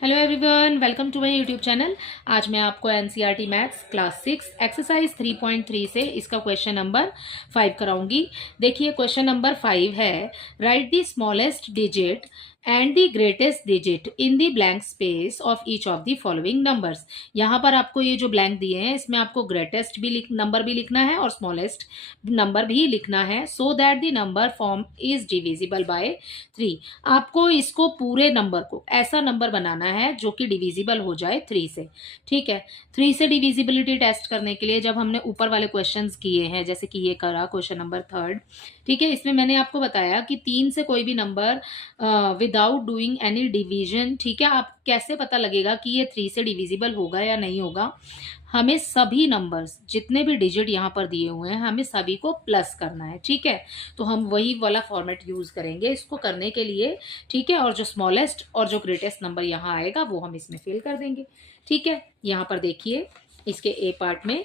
Hello everyone, welcome to my YouTube channel. आज मैं आपको एनसीईआरटी मैथ्स क्लास 6 एक्सरसाइज 3.3 से इसका क्वेश्चन नंबर 5 कराऊंगी। देखिए क्वेश्चन नंबर 5 है, right the smallest digit and the greatest digit in the blank space of each of the following numbers. यहाँ पर आपको ये जो ब्लैंक दिए हैं इसमें आपको ग्रेटेस्ट भी नंबर भी लिखना है और स्मॉलेस्ट नंबर भी लिखना है, so that the number form is divisible by 3। आपको इसको पूरे नंबर को ऐसा नंबर बनाना है जो कि डिविजिबल हो जाए 3 से। ठीक है, 3 से डिविजिबिलिटी टेस्ट करने के लिए जब हमने ऊपर वाले क्वेश्चंस किए हैं, जैसे कि ये करा क्वेश्चन नंबर 3, ठीक है, इसमें मैंने आपको बताया कि 3 से कोई भी number without doing any division, ठीक है, आप कैसे पता लगेगा कि ये 3 से डिविजिबल होगा या नहीं होगा। हमें सभी नंबर्स जितने भी डिजिट यहाँ पर दिए हुए हैं हमें सभी को प्लस करना है। ठीक है, तो हम वही वाला फॉर्मेट यूज करेंगे इसको करने के लिए। ठीक है, और जो स्मॉलेस्ट और जो ग्रेटेस्ट नंबर यहाँ आएगा वो हम इसमें फिल कर देंगे। ठीक है, यहाँ पर देखिए इसके ए पार्ट में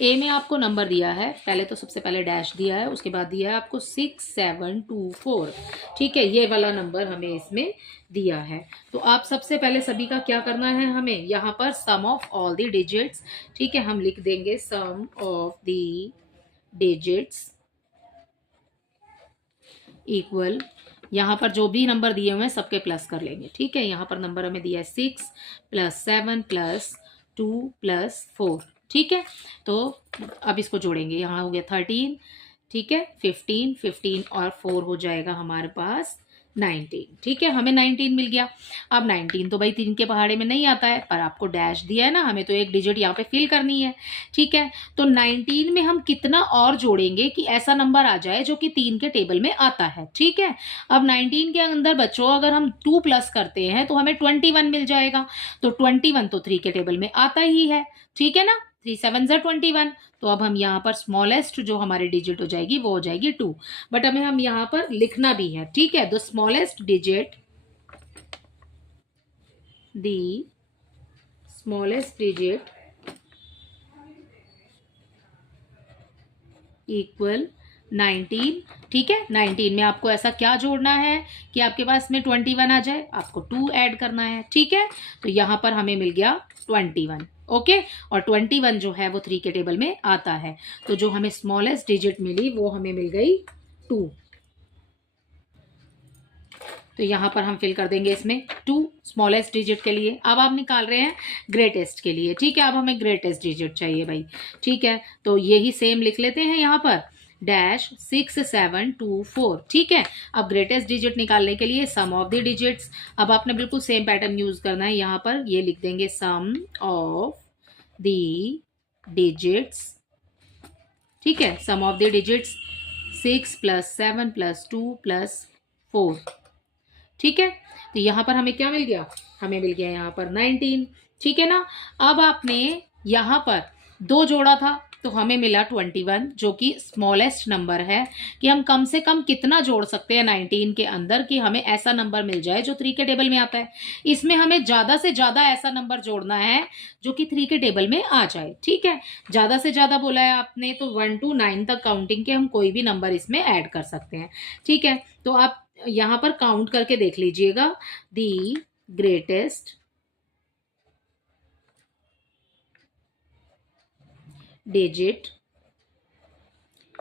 ए में आपको नंबर दिया है, पहले तो सबसे पहले डैश दिया है, उसके बाद दिया है आपको 6724। ठीक है, ये वाला नंबर हमें इसमें दिया है। तो आप सबसे पहले सभी का क्या करना है, हमें यहाँ पर सम ऑफ ऑल द डिजिट्स, ठीक है, हम लिख देंगे सम ऑफ द डिजिट्स इक्वल, यहाँ पर जो भी नंबर दिए हुए हैं सबके प्लस कर लेंगे। ठीक है, यहाँ पर नंबर हमें दिया है 6 + 7 + 2 + 4। ठीक है, तो अब इसको जोड़ेंगे, यहाँ हो गया 13, ठीक है, 15 15 और 4 हो जाएगा हमारे पास 19। ठीक है, हमें 19 मिल गया। अब 19 तो भाई 3 के पहाड़े में नहीं आता है, पर आपको डैश दिया है ना, हमें तो एक डिजिट यहाँ पे फिल करनी है। ठीक है, तो 19 में हम कितना और जोड़ेंगे कि ऐसा नंबर आ जाए जो कि 3 के टेबल में आता है। ठीक है, अब 19 के अंदर बच्चों अगर हम 2 प्लस करते हैं तो हमें 21 मिल जाएगा। तो 21 तो 3 के टेबल में आता ही है। ठीक है ना, 3 7 21। तो अब हम यहाँ पर स्मॉलेस्ट जो हमारी डिजिट हो जाएगी वो हो जाएगी 2, बट हमें हम यहाँ पर लिखना भी है। ठीक है, द स्मॉलेस्ट डिजिट इक्वल 19। ठीक है, 19 में आपको ऐसा क्या जोड़ना है कि आपके पास में 21 आ जाए, आपको 2 ऐड करना है। ठीक है, तो यहाँ पर हमें मिल गया 21। ओके, और 21 जो है वो 3 के टेबल में आता है। तो जो हमें स्मॉलेस्ट डिजिट मिली वो हमें मिल गई 2। तो यहाँ पर हम फिल कर देंगे इसमें 2 स्मॉलेस्ट डिजिट के लिए। अब आप निकाल रहे हैं ग्रेटेस्ट के लिए। ठीक है, अब हमें ग्रेटेस्ट डिजिट चाहिए भाई। ठीक है, तो यही सेम लिख लेते हैं यहाँ पर डैश 6724। ठीक है, अब ग्रेटेस्ट डिजिट निकालने के लिए सम ऑफ द डिजिट्स, अब आपने बिल्कुल सेम पैटर्न यूज करना है। यहाँ पर ये लिख देंगे सम ऑफ द डिजिट्स। ठीक है, सम ऑफ द डिजिट्स 6 + 7 + 2 + 4। ठीक है, तो यहाँ पर हमें क्या मिल गया, हमें मिल गया यहाँ पर 19। ठीक है ना, अब आपने यहाँ पर 2 जोड़ा था तो हमें मिला 21, जो कि स्मॉलेस्ट नंबर है कि हम कम से कम कितना जोड़ सकते हैं 19 के अंदर कि हमें ऐसा नंबर मिल जाए जो 3 के टेबल में आता है। इसमें हमें ज्यादा से ज्यादा ऐसा नंबर जोड़ना है जो कि 3 के टेबल में आ जाए। ठीक है, ज्यादा से ज्यादा बोला है आपने तो 1 to 9 तक काउंटिंग के हम कोई भी नंबर इसमें ऐड कर सकते हैं। ठीक है, तो आप यहाँ पर काउंट करके देख लीजिएगा, दी ग्रेटेस्ट डिजिट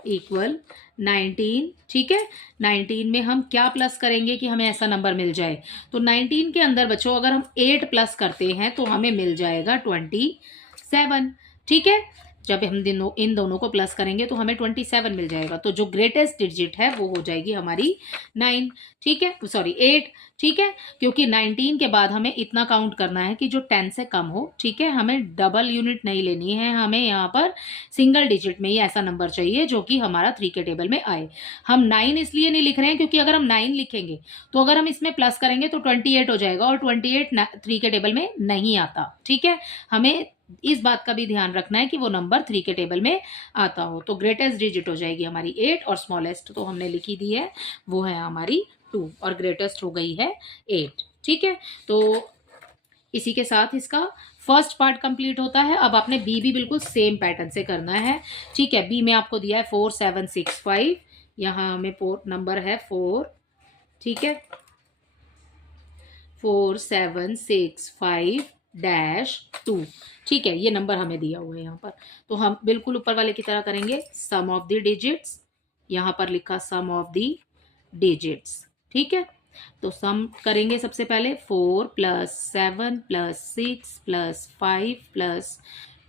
इक्वल 19। ठीक है, 19 में हम क्या प्लस करेंगे कि हमें ऐसा नंबर मिल जाए, तो 19 के अंदर बच्चों अगर हम 8 प्लस करते हैं तो हमें मिल जाएगा 27। ठीक है, जब हम इन दोनों को प्लस करेंगे तो हमें 27 मिल जाएगा। तो जो ग्रेटेस्ट डिजिट है वो हो जाएगी हमारी 9। ठीक है, सॉरी 8। ठीक है, क्योंकि 19 के बाद हमें इतना काउंट करना है कि जो 10 से कम हो। ठीक है, हमें डबल यूनिट नहीं लेनी है, हमें यहाँ पर सिंगल डिजिट में ही ऐसा नंबर चाहिए जो कि हमारा 3 के टेबल में आए। हम 9 इसलिए नहीं लिख रहे हैं क्योंकि अगर हम 9 लिखेंगे तो अगर हम इसमें प्लस करेंगे तो 28 हो जाएगा, और 28 3 के टेबल में नहीं आता। ठीक है, हमें इस बात का भी ध्यान रखना है कि वो नंबर 3 के टेबल में आता हो। तो ग्रेटेस्ट डिजिट हो जाएगी हमारी 8, और स्मॉलेस्ट तो हमने लिखी दी है वो है हमारी 2, और ग्रेटेस्ट हो गई है 8। ठीक है, तो इसी के साथ इसका फर्स्ट पार्ट कंप्लीट होता है। अब आपने बी भी बिल्कुल सेम पैटर्न से करना है। ठीक है, बी में आपको दिया है 4 7 6 5, यहाँ हमें पोर्ट नंबर है 4, ठीक है, 4765-2, ठीक है, ये नंबर हमें दिया हुआ है यहाँ पर। तो हम बिल्कुल ऊपर वाले की तरह करेंगे, सम ऑफ द डिजिट्स, यहाँ पर लिखा सम ऑफ द डिजिट्स, ठीक है। तो सम करेंगे सबसे पहले 4 + 7 + 6 + 5 +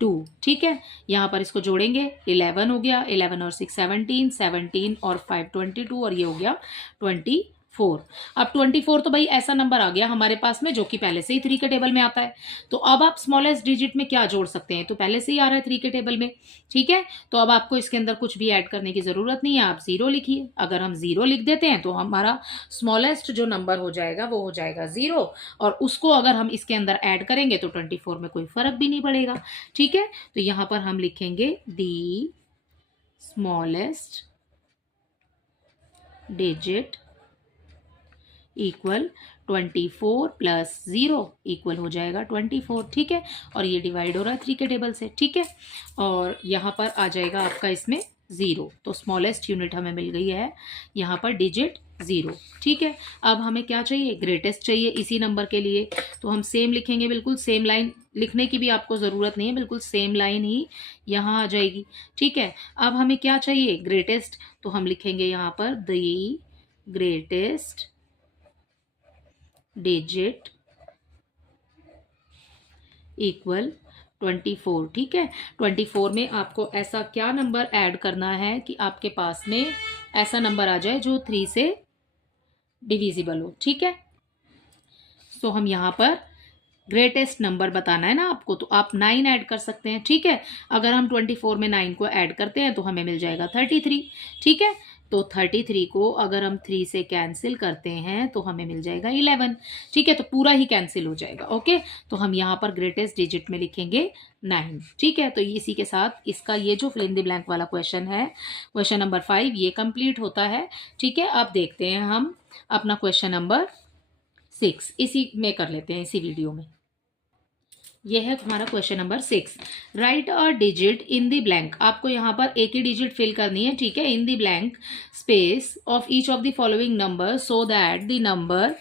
2, ठीक है। यहाँ पर इसको जोड़ेंगे, 11 हो गया, 11 और 6 17, 17 और 5 22, और ये हो गया 24। अब 24 तो भाई ऐसा नंबर आ गया हमारे पास में जो कि पहले से ही 3 के टेबल में आता है। तो अब आप स्मॉलेस्ट डिजिट में क्या जोड़ सकते हैं, तो पहले से ही आ रहा है 3 के टेबल में, ठीक है। तो अब आपको इसके अंदर कुछ भी ऐड करने की जरूरत नहीं है, आप 0 लिखिए। अगर हम 0 लिख देते हैं तो हमारा स्मॉलेस्ट जो नंबर हो जाएगा वो हो जाएगा 0, और उसको अगर हम इसके अंदर ऐड करेंगे तो 24 में कोई फर्क भी नहीं पड़ेगा, ठीक है। तो यहाँ पर हम लिखेंगे the smallest digit equal 24 + 0 equal हो जाएगा 24, ठीक है। और ये डिवाइड हो रहा है 3 के टेबल से, ठीक है। और यहाँ पर आ जाएगा आपका इसमें 0, तो स्मॉलेस्ट यूनिट हमें मिल गई है यहाँ पर डिजिट 0, ठीक है। अब हमें क्या चाहिए, ग्रेटेस्ट चाहिए इसी नंबर के लिए। तो हम सेम लिखेंगे, बिल्कुल सेम लाइन लिखने की भी आपको ज़रूरत नहीं है, बिल्कुल सेम लाइन ही यहाँ आ जाएगी, ठीक है। अब हमें क्या चाहिए, ग्रेटेस्ट, तो हम लिखेंगे यहाँ पर द ग्रेटेस्ट डिजिट इक्वल 24, ठीक है। 24 में आपको ऐसा क्या नंबर ऐड करना है कि आपके पास में ऐसा नंबर आ जाए जो 3 से डिविजिबल हो, ठीक है। तो हम यहाँ पर ग्रेटेस्ट नंबर बताना है ना आपको, तो आप 9 ऐड कर सकते हैं, ठीक है। अगर हम 24 में 9 को ऐड करते हैं तो हमें मिल जाएगा 33, ठीक है। तो 33 को अगर हम 3 से कैंसिल करते हैं तो हमें मिल जाएगा 11, ठीक है। तो पूरा ही कैंसिल हो जाएगा, ओके। तो हम यहाँ पर ग्रेटेस्ट डिजिट में लिखेंगे 9, ठीक है। तो इसी के साथ इसका ये जो फिल इन द ब्लैंक वाला क्वेश्चन है, क्वेश्चन नंबर 5, ये कंप्लीट होता है, ठीक है। अब देखते हैं हम अपना क्वेश्चन नंबर 6, इसी में कर लेते हैं, इसी वीडियो में। यह है हमारा question number 6। Right a digit in the blank, आपको यहाँ पर एक ही डिजिट फिल करनी है, ठीक है, in the blank space of each of the following number so that the number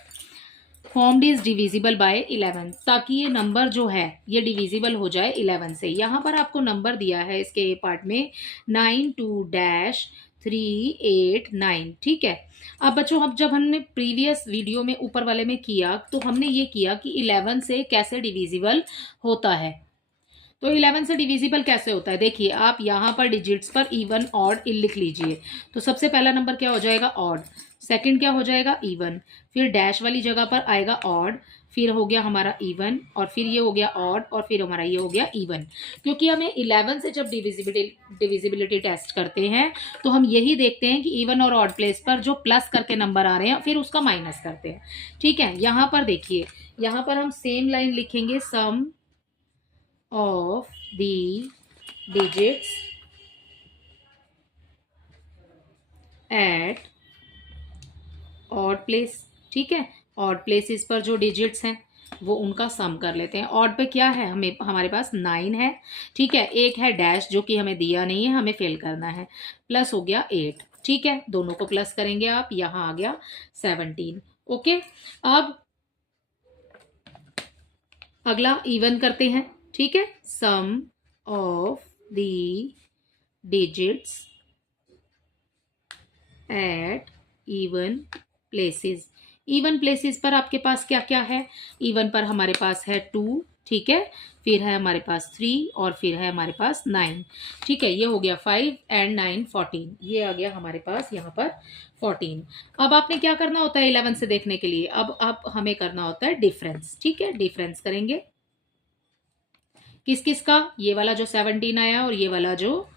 formed is divisible by 11, ताकि ये नंबर जो है ये डिविजिबल हो जाए 11 से। यहाँ पर आपको नंबर दिया है इसके ए पार्ट में 92-389, ठीक है। अब बच्चों, अब जब हमने प्रीवियस वीडियो में ऊपर वाले में किया तो हमने ये किया कि 11 से कैसे डिविजिबल होता है। तो 11 से डिविजिबल कैसे होता है, देखिए आप यहाँ पर डिजिट्स पर इवन ऑड लिख लीजिए। तो सबसे पहला नंबर क्या हो जाएगा, ऑड, सेकंड क्या हो जाएगा, इवन, फिर डैश वाली जगह पर आएगा ऑड, फिर हो गया हमारा इवन, और फिर ये हो गया ऑड, और फिर हमारा ये हो गया इवन। क्योंकि हमें 11 से जब डिविजिबिलिटी टेस्ट करते हैं तो हम यही देखते हैं कि इवन और ऑड प्लेस पर जो प्लस करके नंबर आ रहे हैं फिर उसका माइनस करते हैं, ठीक है। यहाँ पर देखिए, यहाँ पर हम सेम लाइन लिखेंगे, सम of the digits at odd place, ठीक है। ऑड प्लेसेस पर जो डिजिट्स हैं वो उनका सम कर लेते हैं। ऑड पे क्या है, हमें हमारे पास 9 है, ठीक है, एक है डैश जो कि हमें दिया नहीं है, हमें फिल करना है, प्लस हो गया 8, ठीक है, दोनों को प्लस करेंगे आप, यहाँ आ गया 17, ओके। अब अगला इवन करते हैं, ठीक है, sum of the digits at even places. Even places पर आपके पास क्या क्या है, इवन पर हमारे पास है 2, ठीक है, फिर है हमारे पास 3, और फिर है हमारे पास 9, ठीक है। ये हो गया 5 एंड 9 14, ये आ गया हमारे पास यहाँ पर 14। अब आपने क्या करना होता है 11 से देखने के लिए, अब हमें करना होता है डिफरेंस, ठीक है। डिफरेंस करेंगे किस किस का, ये वाला जो 17 आया और ये वाला जो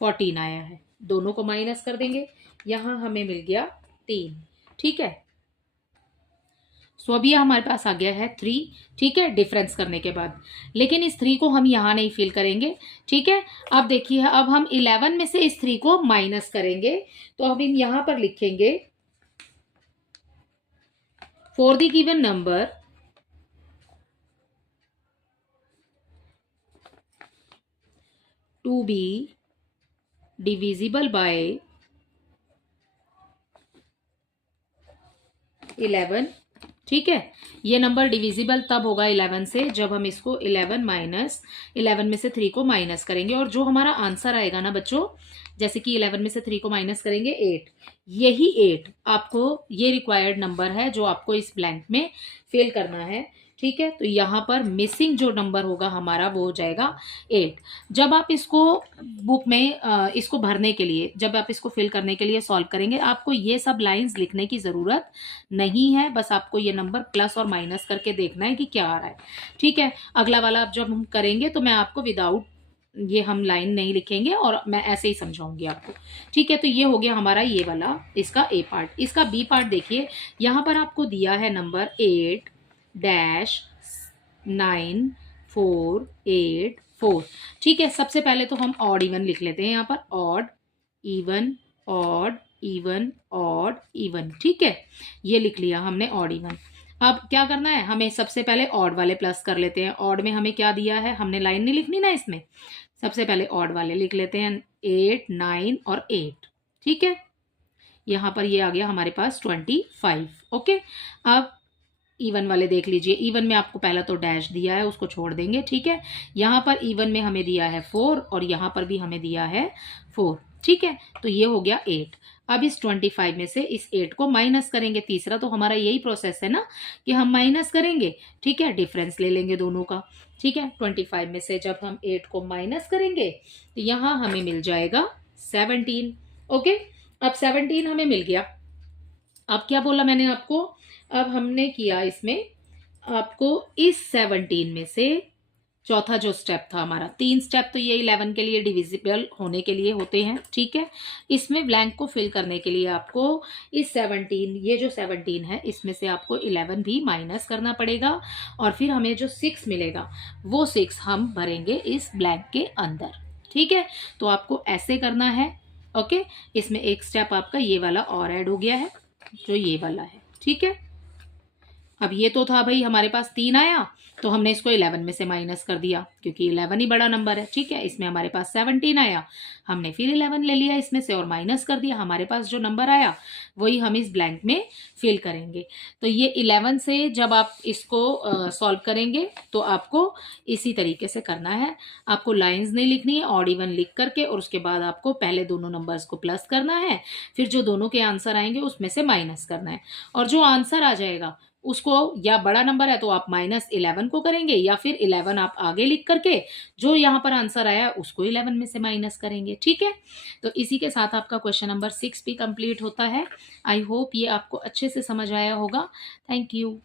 14 आया है, दोनों को माइनस कर देंगे, यहां हमें मिल गया 3, ठीक है। सो अभी हमारे पास आ गया है 3, ठीक है, डिफरेंस करने के बाद। लेकिन इस 3 को हम यहां नहीं फिल करेंगे, ठीक है। अब देखिए, अब हम 11 में से इस 3 को माइनस करेंगे, तो अब हम यहां पर लिखेंगे for the given number to be divisible by 11, ठीक है। ये नंबर डिविजिबल तब होगा 11 से जब हम इसको 11 में से 3 को माइनस करेंगे, और जो हमारा आंसर आएगा ना बच्चों, जैसे कि 11 में से 3 को माइनस करेंगे 8, यही 8 आपको, ये रिक्वायर्ड नंबर है जो आपको इस ब्लैंक में फिल करना है, ठीक है। तो यहाँ पर मिसिंग जो नंबर होगा हमारा वो हो जाएगा 8। जब आप इसको बुक में इसको भरने के लिए, जब आप इसको फिल करने के लिए सॉल्व करेंगे, आपको ये सब लाइंस लिखने की ज़रूरत नहीं है, बस आपको ये नंबर प्लस और माइनस करके देखना है कि क्या आ रहा है, ठीक है। अगला वाला अब जब हम करेंगे तो मैं आपको विदाउट ये हम लाइन नहीं लिखेंगे और मैं ऐसे ही समझाऊंगी आपको, ठीक है। तो ये हो गया हमारा ये वाला इसका ए पार्ट। इसका बी पार्ट देखिए, यहाँ पर आपको दिया है नंबर 8-9-4-8-4, ठीक है। सबसे पहले तो हम ऑड इवन लिख लेते हैं, यहाँ पर odd even odd even odd even, ठीक है। ये लिख लिया हमने ऑड इवन। अब क्या करना है, हमें सबसे पहले ऑड वाले प्लस कर लेते हैं। ऑड में हमें क्या दिया है, हमने लाइन नहीं लिखनी ना इसमें, सबसे पहले ऑड वाले लिख लेते हैं 8, 9 और 8, ठीक है। यहाँ पर ये आ गया हमारे पास 25, ओके। अब इवन वाले देख लीजिए, इवन में आपको पहला तो डैश दिया है, उसको छोड़ देंगे, ठीक है। यहाँ पर इवन में हमें दिया है 4 और यहाँ पर भी हमें दिया है 4, ठीक है। तो ये हो गया 8। अब इस 25 में से इस 8 को माइनस करेंगे। तीसरा तो हमारा यही प्रोसेस है ना कि हम माइनस करेंगे, ठीक है, डिफरेंस ले लेंगे दोनों का, ठीक है। 25 में से जब हम 8 को माइनस करेंगे तो यहाँ हमें मिल जाएगा 17, ओके। अब 17 हमें मिल गया। अब क्या बोला मैंने आपको, अब हमने किया इसमें आपको इस 17 में से चौथा जो स्टेप था हमारा, 3 स्टेप तो ये 11 के लिए डिविजिबल होने के लिए होते हैं, ठीक है। इसमें ब्लैंक को फिल करने के लिए आपको इस 17, ये जो 17 है इसमें से आपको 11 भी माइनस करना पड़ेगा, और फिर हमें जो 6 मिलेगा वो 6 हम भरेंगे इस ब्लैंक के अंदर, ठीक है। तो आपको ऐसे करना है, ओके। इसमें एक स्टेप आपका ये वाला और ऐड हो गया है, जो ये वाला है, ठीक है। अब ये तो था भाई हमारे पास 3 आया, तो हमने इसको 11 में से माइनस कर दिया क्योंकि 11 ही बड़ा नंबर है, ठीक है। इसमें हमारे पास 17 आया, हमने फिर 11 ले लिया इसमें से और माइनस कर दिया। हमारे पास जो नंबर आया वही हम इस ब्लैंक में फिल करेंगे। तो ये 11 से जब आप इसको सॉल्व करेंगे तो आपको इसी तरीके से करना है। आपको लाइन्स नहीं लिखनी है, ऑड इवन लिख करके, और उसके बाद आपको पहले दोनों नंबर्स को प्लस करना है, फिर जो दोनों के आंसर आएंगे उसमें से माइनस करना है, और जो आंसर आ जाएगा उसको, या बड़ा नंबर है तो आप -11 को करेंगे, या फिर 11 आप आगे लिख करके जो यहाँ पर आंसर आया उसको 11 में से माइनस करेंगे, ठीक है। तो इसी के साथ आपका क्वेश्चन नंबर 6 भी कंप्लीट होता है। आई होप ये आपको अच्छे से समझ आया होगा। Thank you.